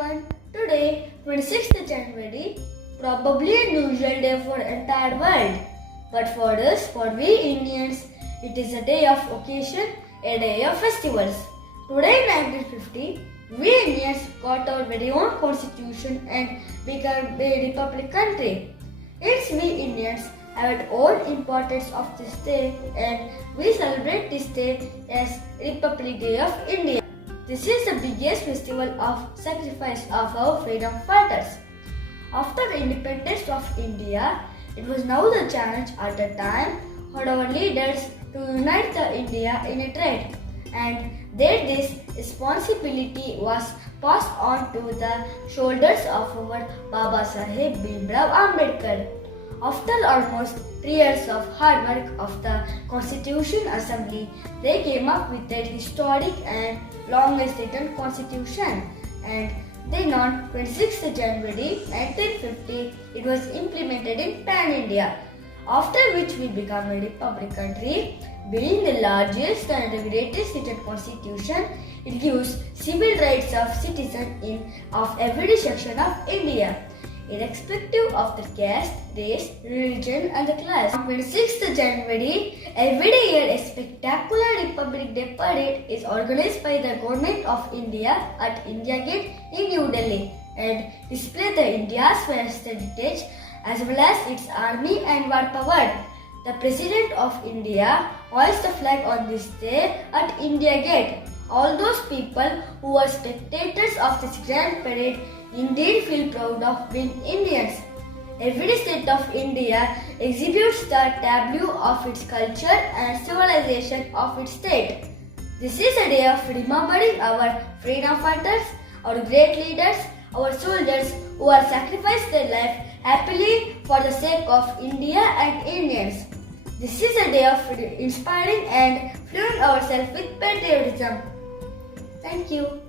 everyone. Today, 26th January, probably an unusual day for the entire world. But for us, for we Indians, it is a day of occasion, a day of festivals. Today in 1950, we Indians got our very own constitution and became a republic country. It's we Indians have our own importance of this day and we celebrate this day as Republic Day of India. This is the biggest festival of sacrifice of our freedom fighters. After the independence of India, it was now the challenge at the time for our leaders to unite the India in a trade, and that this responsibility was passed on to the shoulders of our Baba Saheb Bhimrao Ambedkar. After almost 3 years of hard work of the Constitution Assembly, they came up with that historic and longest written constitution, and then on 26th January 1950, it was implemented in Pan-India, after which we became a republic country. Being the largest and the greatest written constitution, it gives civil rights of citizens of every section of India, irrespective of the caste, race, religion and the class. On 26th January, every year a spectacular Republic Day parade is organized by the Government of India at India Gate in New Delhi and display the India's vast heritage as well as its army and war power. The President of India hoists the flag on this day at India Gate. All those people who are spectators of this grand parade indeed feel proud of being Indians. Every state of India exhibits the tableau of its culture and civilization of its state. This is a day of remembering our freedom fighters, our great leaders, our soldiers who have sacrificed their life happily for the sake of India and Indians. This is a day of inspiring and fueling ourselves with patriotism. Thank you.